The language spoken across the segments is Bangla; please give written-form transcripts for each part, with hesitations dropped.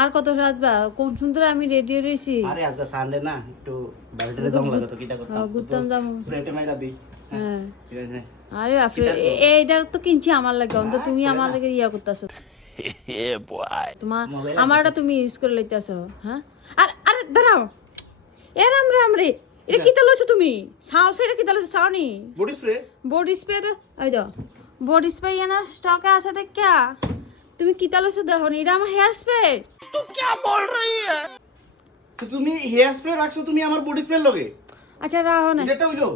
আর কত সাজবা? কোন সুন্দর আমি রেডি রইছি। আরে আজকে সানডে না, একটু বাইরে যাওয়া লাগে তো কিটা করতাম। ঘুরতাম যাবো। স্প্রেটে মাইরা দেই। হ্যাঁ। ঠিক আছে। আরে বাপরে, এইটার তো কিনছি আমার লাগে, অন্তত তুমি আমার লাগে ইয়া করতেছো। তোমার আমারটা তুমি ইউজ করে লইতেছো। হ্যাঁ, আর আরে দাঁড়াও, এরাম রাম রে, এটা কি তালছো তুমি? ছাও সেটা কি তালছো? ছাওনি বডি স্প্রে? বডি স্প্রে তো ওই দাও, বডি স্প্রে না স্টকে আছে দেখ क्या তুমি কি তালছো দেখো নি? এটা আমার হেয়ার স্প্রে। तू क्या बोल रही है? তো তুমি হেয়ার স্প্রে রাখছো তুমি আমার বডি স্প্রে লগে? আচ্ছা রাও না, এটা হইলো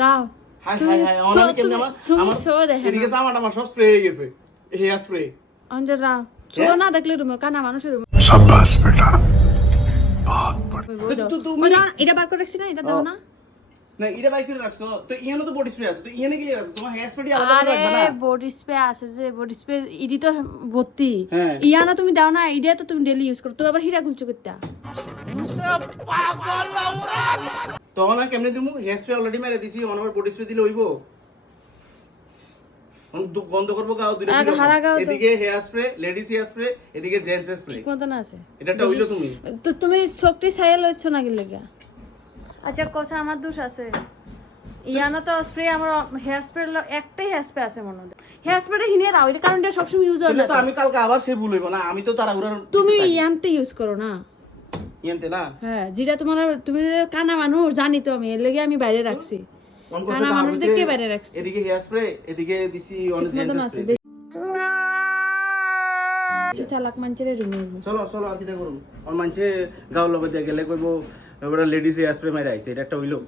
রাও। হাই হাই হাই, অনামি কেমনে আমার শো দেখে এদিকে জামাটা আমার সব স্প্রে হয়ে গেছে, হেয়ার স্প্রে। অঞ্জল রাও, শো না দেখলে রুমে কানা মানুষের রুমে। शाबाश बेटा, बहुत बढ़िया। তো তুমি এটা বার করে রাখছি না, এটা দাও না। না এটা বাইক করে রাখছো তো ইয়ানো তো বডি স্প্রে আছে, তো ইয়ানে কি রাখছো? তোমার হেয়ার স্প্রে আলাদা করে রাখবা না? আরে বডি স্প্রে আছে যে, বডি স্প্রে ইডি তো ভর্তি। হ্যাঁ। ইয়ানা তুমি দাও না, ইডিয়া তো তুমি ডেইলি ইউজ করো, তুমি আবার হীরা গুলছো করতে। তখন আমি কেমনে দিমু? হেয়ার স্প্রে অলরেডি মেরে দিছি, অন আবার বডি স্প্রে দিলে হইবো? বন্ধ করবো গাও দুইটা আরে হারা গাও তো। এদিকে hair spray, ladies hair spray, এদিকে জেন্টস স্প্রে। ঠিক মতো না আছে এটাটা হইলো তুমি। তো তুমি শক্তি ছাইয়া লইছো না কি লাগা? আচ্ছা কথা আমার দোষ আছে। ইয়ানা তো স্প্রে আমার হেয়ার স্প্রে একটাই হেয়ার স্প্রে আছে মনে হয়। হেয়ার স্প্রেটা হিনে রাও, এটা কারণ এটা সবসময় ইউজ হয় তাহলে না। তো আমি কালকে আবার সে ভুল হইব না, আমি তো তাড়াহুড়ার তুমি ইয়ানতে ইউজ করো না। ইয়ানতে না হ্যাঁ, যেটা তোমার, তুমি কানা মানুষ জানি তো, আমি এর লাগি আমি বাইরে রাখছি। কানা মানুষ দেখে বাইরে রাখছি। এদিকে হেয়ার স্প্রে, এদিকে দিছি অন ঠিক মতো না জেন্টস আছে। স্প্রে। বেশি চালাক মানছে রুমে। চলো চলো আর কিটা করুম, আর মানছে গাও লগে দিয়ে গেলে কইবো ওরা লেডিস হেয়ার স্প্রে মেরে আইছে, এটা একটা হইলো।